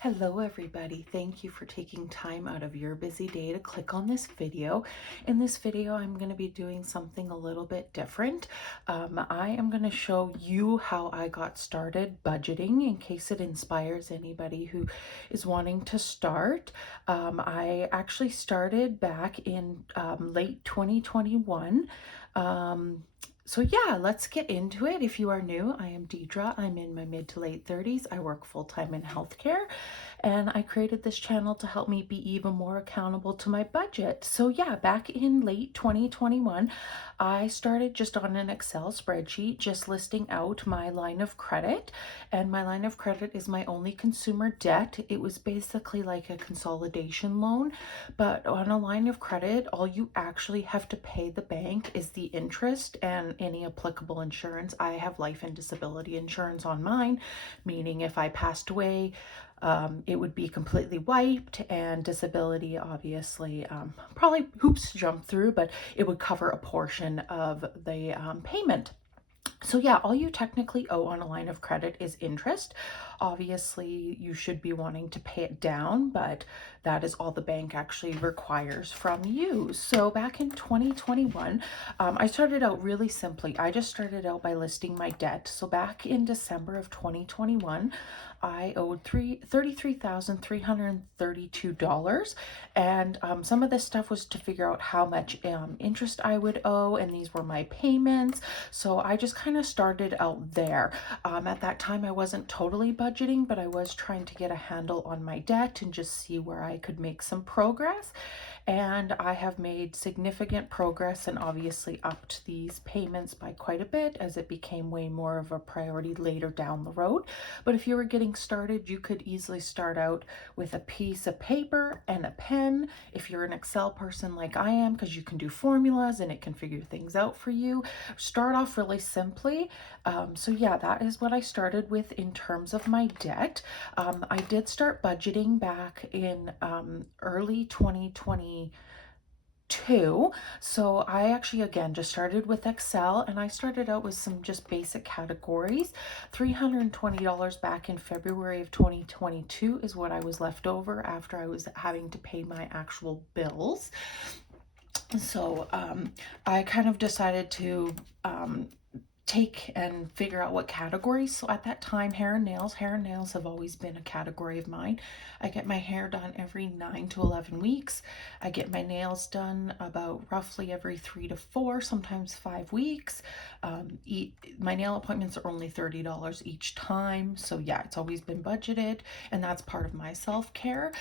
Hello everybody, thank you for taking time out of your busy day to click on this video. In this video I'm going to be doing something a little bit different. I am going to show you how I got started budgeting in case it inspires anybody who is wanting to start. I actually started back in late 2021. So yeah, let's get into it. If you are new, I am Deidre. I'm in my mid to late 30s. I work full-time in healthcare, and I created this channel to help me be even more accountable to my budget. So yeah, back in late 2021, I started just on an Excel spreadsheet, just listing out my line of credit, and my line of credit is my only consumer debt. It was basically like a consolidation loan, but on a line of credit, all you actually have to pay the bank is the interest and any applicable insurance. I have life and disability insurance on mine, meaning if I passed away, it would be completely wiped, and disability obviously probably hoops to jump through, but it would cover a portion of the payment. So yeah, all you technically owe on a line of credit is interest. Obviously, you should be wanting to pay it down, but that is all the bank actually requires from you. So back in 2021, I started out really simply. I just started out by listing my debt. So back in December of 2021, I owed $33,332, and some of this stuff was to figure out how much interest I would owe, and these were my payments. So I just kind of started out there. At that time, I wasn't totally budgeting, but I was trying to get a handle on my debt and just see where I could make some progress. And I have made significant progress and obviously upped these payments by quite a bit as it became way more of a priority later down the road. But if you were getting started, you could easily start out with a piece of paper and a pen. If you're an Excel person like I am, because you can do formulas and it can figure things out for you, start off really simply. So yeah, that is what I started with in terms of my debt. I did start budgeting back in early 2022. So I actually, again, just started with Excel, and I started out with some just basic categories. $320 back in February of 2022 is what I was left over after I was having to pay my actual bills. So I kind of decided to take and figure out what categories. So at that time, hair and nails have always been a category of mine. I get my hair done every 9 to 11 weeks. I get my nails done about roughly every 3 to 4, sometimes 5 weeks. My nail appointments are only $30 each time. So yeah, it's always been budgeted, and that's part of my self-care.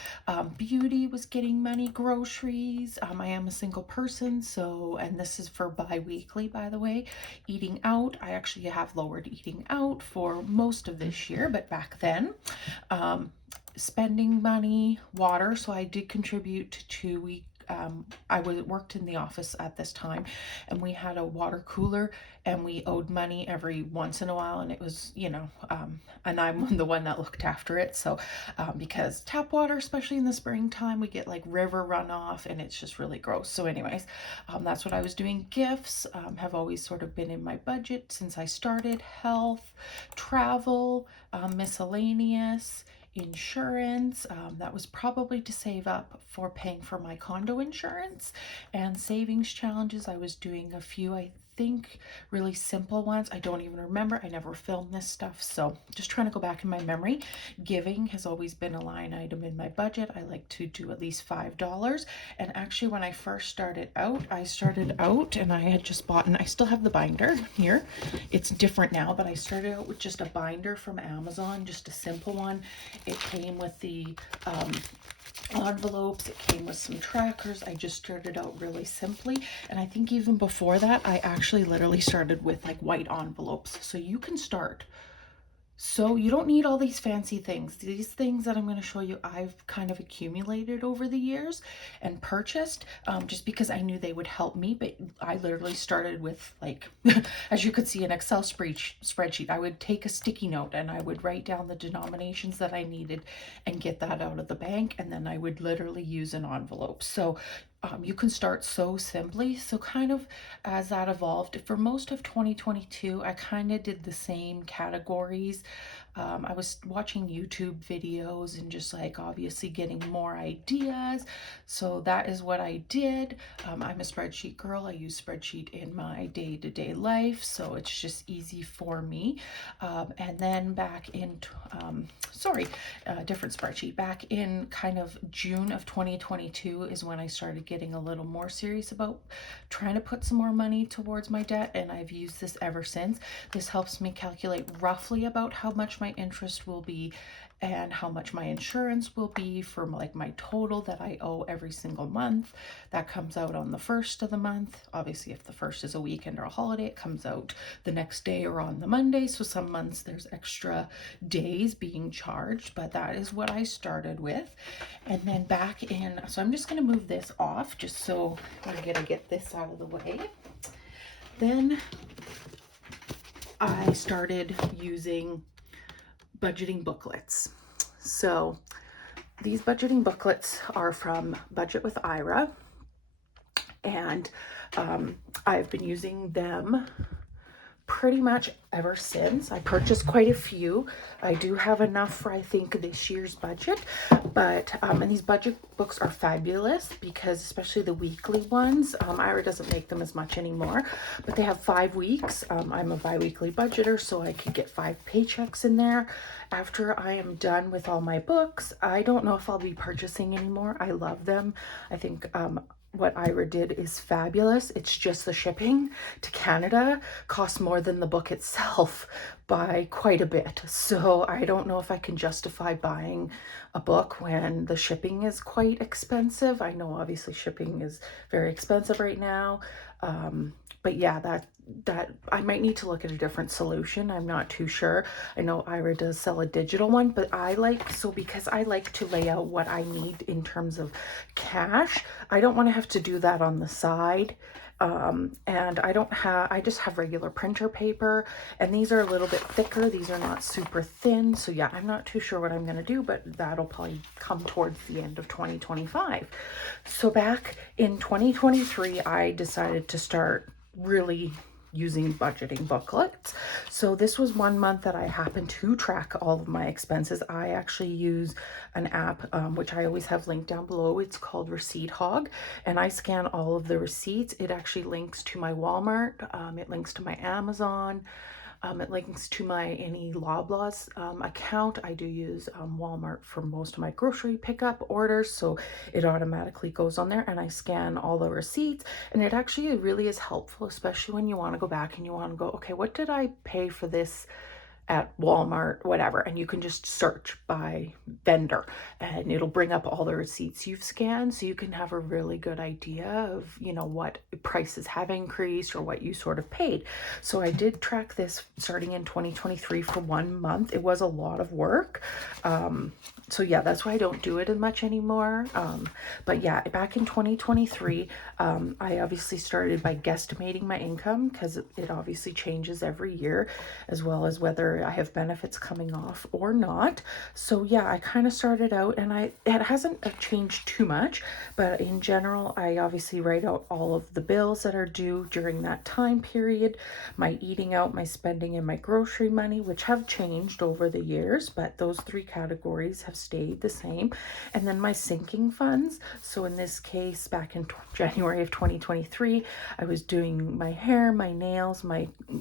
Beauty was getting money, groceries. I am a single person, so, and this is for bi-weekly, by the way. Eating out, I actually have lowered eating out for most of this year, but back then, spending money, water. So I did contribute to I worked in the office at this time, and we had a water cooler, and we owed money every once in a while, and it was, and I'm the one that looked after it. So because tap water, especially in the springtime, we get like river runoff, and it's just really gross. So anyways, that's what I was doing. Gifts have always sort of been in my budget since I started. Health, travel, miscellaneous, insurance. That was probably to save up for paying for my condo insurance. And savings challenges, I was doing a few, I think, really simple ones. I don't even remember. I never filmed this stuff, so just trying to go back in my memory. Giving has always been a line item in my budget. I like to do at least $5. And actually, when I first started out, and I had just bought, and I still have the binder here. It's different now, but I started out with just a binder from Amazon, just a simple one. It came with the envelopes, it came with some trackers. I just started out really simply, and I think even before that I actually literally started with like white envelopes. So you can start. So you don't need all these fancy things. These things that I'm going to show you, I've kind of accumulated over the years and purchased just because I knew they would help me. But I literally started with, like, as you could see, an Excel spreadsheet. I would take a sticky note and I would write down the denominations that I needed and get that out of the bank. And then I would literally use an envelope. So you can start so simply. So kind of as that evolved, for most of 2022, I kind of did the same categories. I was watching YouTube videos and just like obviously getting more ideas. So that is what I did. I'm a spreadsheet girl. I use spreadsheet in my day-to-day life, so it's just easy for me. And then back in, different spreadsheet. Back in kind of June of 2022 is when I started getting a little more serious about trying to put some more money towards my debt, and I've used this ever since. This helps me calculate roughly about how much my interest will be and how much my insurance will be for like my total that I owe every single month. That comes out on the first of the month. Obviously, if the first is a weekend or a holiday, it comes out the next day or on the Monday. So some months there's extra days being charged, but that is what I started with. And then back in, so I'm just going to move this off just so I'm going to get this out of the way. Then I started using budgeting booklets. So these budgeting booklets are from Budget with Ira, and I've been using them pretty much ever since. I purchased quite a few. I do have enough for I think this year's budget, but and these budget books are fabulous because especially the weekly ones, Ira doesn't make them as much anymore, but they have 5 weeks. I'm a bi-weekly budgeter, so I could get 5 paychecks in there. After I am done with all my books, I don't know if I'll be purchasing anymore. I love them. I think what Ira did is fabulous. It's just the shipping to Canada costs more than the book itself by quite a bit. So I don't know if I can justify buying a book when the shipping is quite expensive. I know obviously shipping is very expensive right now. But yeah, that I might need to look at a different solution. I'm not too sure. I know Ira does sell a digital one, but because I like to lay out what I need in terms of cash, I don't want to have to do that on the side. And I just have regular printer paper, and these are a little bit thicker. These are not super thin. So yeah, I'm not too sure what I'm going to do, but that'll probably come towards the end of 2025. So back in 2023, I decided to start really using budgeting booklets. So this was 1 month that I happened to track all of my expenses. I actually use an app, which I always have linked down below. It's called Receipt Hog, and I scan all of the receipts. It actually links to my Walmart. It links to my Amazon. It links to my any Loblaws account. I do use Walmart for most of my grocery pickup orders, so it automatically goes on there, and I scan all the receipts, and it actually really is helpful, especially when you want to go back and you want to go, okay, what did I pay for this at Walmart, whatever, and you can just search by vendor and it'll bring up all the receipts you've scanned, so you can have a really good idea of, you know, what prices have increased or what you sort of paid. So I did track this starting in 2023 for 1 month. It was a lot of work. So yeah, that's why I don't do it as much anymore. But yeah, back in 2023, I obviously started by guesstimating my income because it obviously changes every year, as well as whether I have benefits coming off or not. So yeah, I kind of started out, and it hasn't changed too much, but in general, I obviously write out all of the bills that are due during that time period, my eating out, my spending, and my grocery money, which have changed over the years, but those 3 categories have stayed the same. And then my sinking funds. So in this case, back in January of 2023, I was doing my hair, my nails,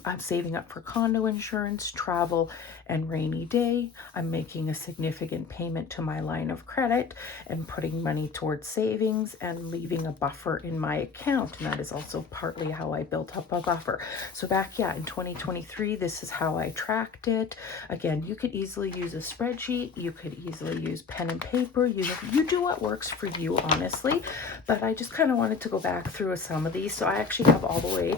I'm saving up for condo insurance, travel, and rainy day. I'm making a significant payment to my line of credit and putting money towards savings and leaving a buffer in my account. And that is also partly how I built up a buffer. So back, in 2023, this is how I tracked it. Again, you could easily use a spreadsheet. You could easily use pen and paper. You do what works for you, honestly. But I just kind of wanted to go back through some of these. So I actually have all the way,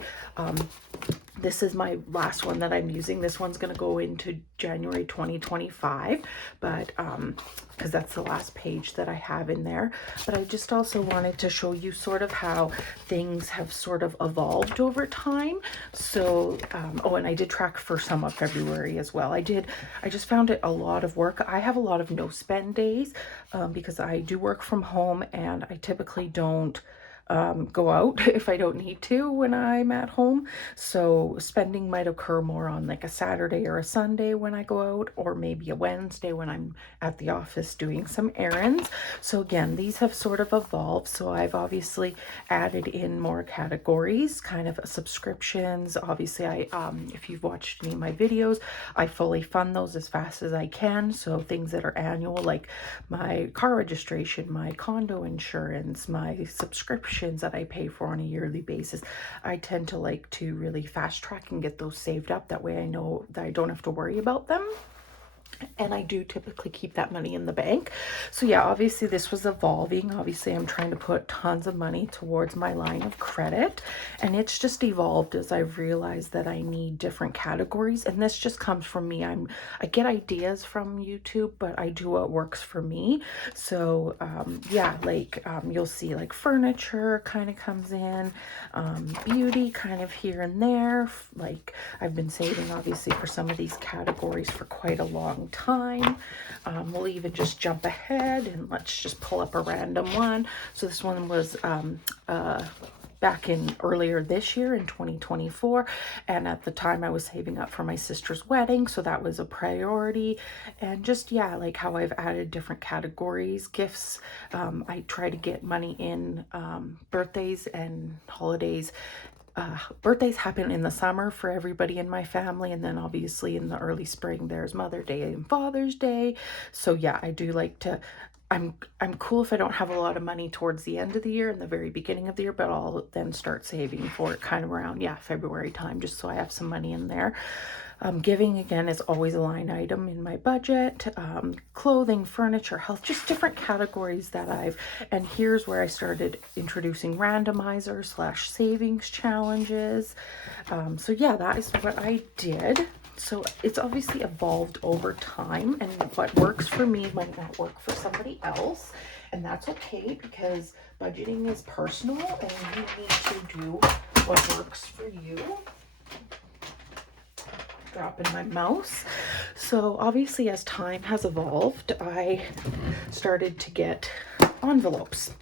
this is my last one that I'm using. This one's going to go into January 2025, but because that's the last page that I have in there. But I just also wanted to show you sort of how things have sort of evolved over time. So, and I did track for some of February as well. I just found it a lot of work. I have a lot of no spend days because I do work from home, and I typically don't go out if I don't need to when I'm at home. So spending might occur more on like a Saturday or a Sunday when I go out, or maybe a Wednesday when I'm at the office doing some errands. So again, these have sort of evolved. So I've obviously added in more categories, kind of subscriptions. Obviously, if you've watched any of my videos, I fully fund those as fast as I can. So things that are annual, like my car registration, my condo insurance, my subscriptions that I pay for on a yearly basis, I tend to like to really fast track and get those saved up. That way I know that I don't have to worry about them. And I do typically keep that money in the bank. So yeah, obviously this was evolving. Obviously I'm trying to put tons of money towards my line of credit, and it's just evolved as I've realized that I need different categories. And this just comes from me. I get ideas from YouTube, but I do what works for me. So yeah, like you'll see like furniture kind of comes in, beauty kind of here and there. Like I've been saving obviously for some of these categories for quite a long time. We'll even just jump ahead and let's just pull up a random one. So this one was back in earlier this year in 2024, and at the time I was saving up for my sister's wedding, so that was a priority. And just yeah, like how I've added different categories. Gifts, I try to get money in birthdays and holidays. Birthdays happen in the summer for everybody in my family, and then obviously in the early spring there's Mother's Day and Father's Day. So yeah, I do like to, I'm cool if I don't have a lot of money towards the end of the year and the very beginning of the year, but I'll then start saving for it kind of around, yeah, February time, just so I have some money in there. Giving, again, is always a line item in my budget. Clothing, furniture, health, just different categories that and here's where I started introducing randomizer / savings challenges. So yeah, that is what I did. So it's obviously evolved over time, and what works for me might not work for somebody else. And that's okay, because budgeting is personal and you need to do what works for you. Dropping my mouse. So obviously as time has evolved, I started to get envelopes,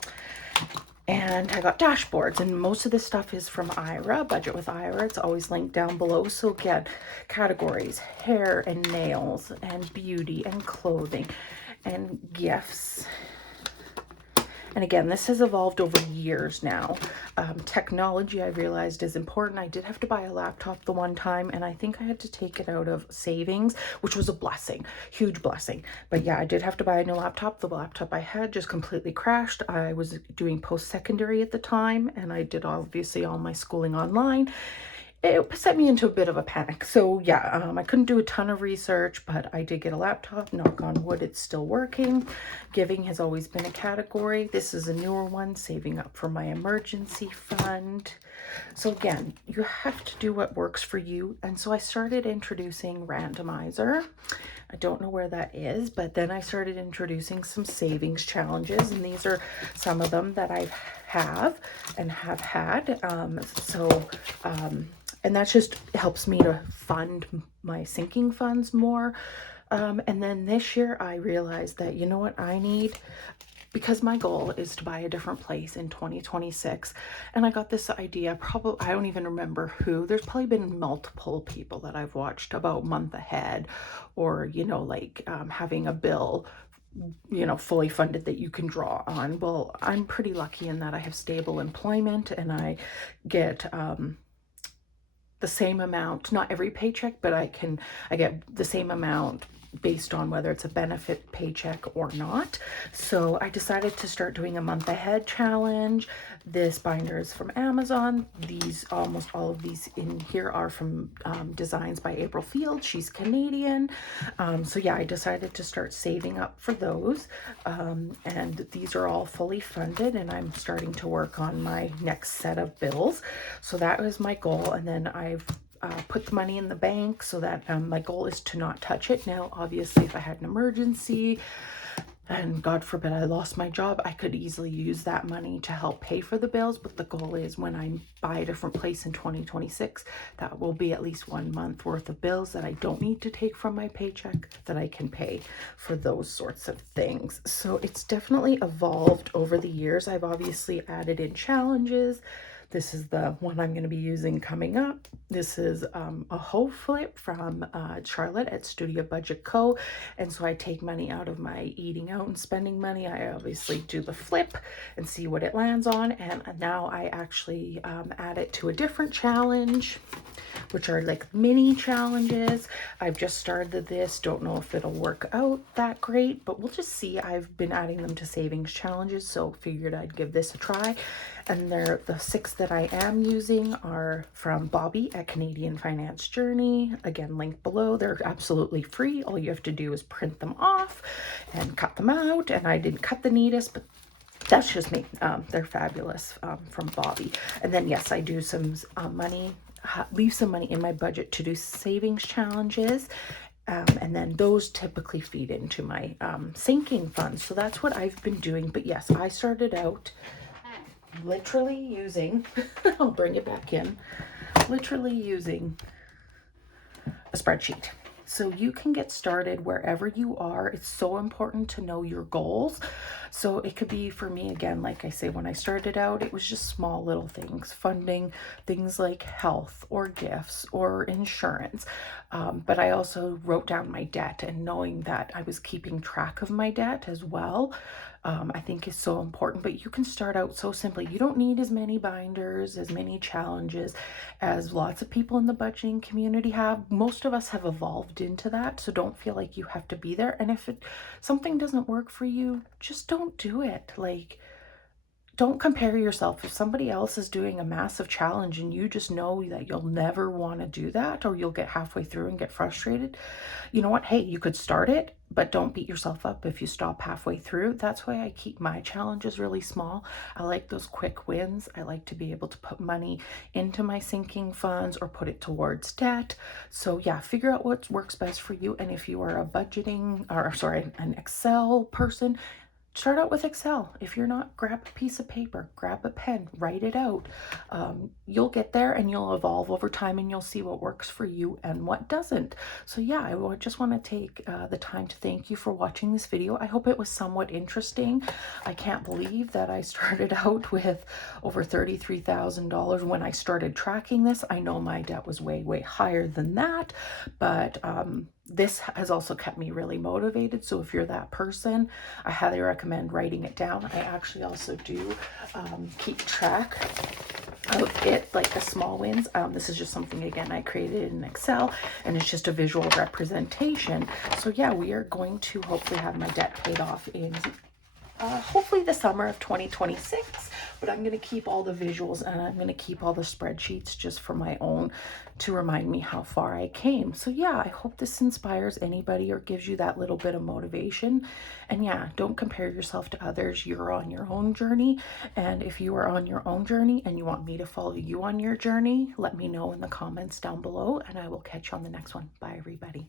and I got dashboards, and most of this stuff is from Ira, Budget with Ira. It's always linked down below. So get categories: hair and nails and beauty and clothing and gifts. And again, this has evolved over years now. Technology, I realized, is important. I did have to buy a laptop the one time, and I think I had to take it out of savings, which was a blessing, huge blessing. But yeah, I did have to buy a new laptop. The laptop I had just completely crashed. I was doing post-secondary at the time, and I did obviously all my schooling online. It set me into a bit of a panic. So yeah, I couldn't do a ton of research, but I did get a laptop. Knock on wood, it's still working. Giving has always been a category. This is a newer one, saving up for my emergency fund. So again, you have to do what works for you. And so I started introducing randomizer. I don't know where that is, but then I started introducing some savings challenges, and these are some of them that I have and have had. And that just helps me to fund my sinking funds more. And then this year I realized that, you know what, I need, because my goal is to buy a different place in 2026. And I got this idea, probably, I don't even remember who. There's probably been multiple people that I've watched about a month ahead, or, you know, like having a bill, you know, fully funded that you can draw on. Well, I'm pretty lucky in that I have stable employment, and I get the same amount, not every paycheck, but I get the same amount based on whether it's a benefit paycheck or not. So I decided to start doing a month ahead challenge. This binder is from Amazon. Almost all of these in here are from designs by April Field. She's Canadian. So yeah, I decided to start saving up for those. And these are all fully funded, and I'm starting to work on my next set of bills. So that was my goal. And then I've put the money in the bank so that my goal is to not touch it. Now, obviously, if I had an emergency, and God forbid I lost my job, I could easily use that money to help pay for the bills. But the goal is when I buy a different place in 2026, that will be at least 1 month worth of bills that I don't need to take from my paycheck, that I can pay for those sorts of things. So it's definitely evolved over the years. I've obviously added in challenges. This is the one I'm going to be using coming up. This is a hoe flip from Charlotte at Studio Budget Co. And so I take money out of my eating out and spending money. I obviously do the flip and see what it lands on. And now I actually add it to a different challenge, which are like mini challenges. I've just started this. Don't know if it'll work out that great, but we'll just see. I've been adding them to savings challenges, so figured I'd give this a try. And they're the 6 that I am using are from Bobby at Canadian Finance Journey. Again, link below. They're absolutely free. All you have to do is print them off and cut them out. And I didn't cut the neatest, but that's just me. They're fabulous from Bobby. And then yes, I do some money, leave some money in my budget to do savings challenges. And then those typically feed into my sinking funds. So that's what I've been doing. But yes, I started out literally using, I'll bring it back in, literally using a spreadsheet. So you can get started wherever you are. It's so important to know your goals. So it could be, for me, again, like I say, when I started out, it was just small little things, funding things like health or gifts or insurance. But I also wrote down my debt, and knowing that I was keeping track of my debt as well, I think is so important. But you can start out so simply. You don't need as many binders, as many challenges as lots of people in the budgeting community have. Most of us have evolved into that, so don't feel like you have to be there. And if something doesn't work for you, just don't do it. Like, don't compare yourself. If somebody else is doing a massive challenge and you just know that you'll never want to do that, or you'll get halfway through and get frustrated, you know what? Hey, you could start it, but don't beat yourself up if you stop halfway through. That's why I keep my challenges really small. I like those quick wins. I like to be able to put money into my sinking funds or put it towards debt. So yeah, figure out what works best for you. And if you are a budgeting, or sorry, an Excel person, start out with Excel. If you're not, grab a piece of paper, grab a pen, write it out. You'll get there and you'll evolve over time, and you'll see what works for you and what doesn't. So yeah, I just want to take the time to thank you for watching this video. I hope it was somewhat interesting. I can't believe that I started out with over $33,000 when I started tracking this. I know my debt was way, way higher than that, but this has also kept me really motivated. So if you're that person, I highly recommend writing it down. I actually also do keep track of it, like the small wins. This is just something, again, I created in Excel, and it's just a visual representation. So yeah, we are going to hopefully have my debt paid off in hopefully the summer of 2026, but I'm going to keep all the visuals, and I'm going to keep all the spreadsheets just for my own, to remind me how far I came. So yeah, I hope this inspires anybody or gives you that little bit of motivation. And yeah, don't compare yourself to others. You're on your own journey. And if you are on your own journey and you want me to follow you on your journey, let me know in the comments down below, and I will catch you on the next one. Bye, everybody.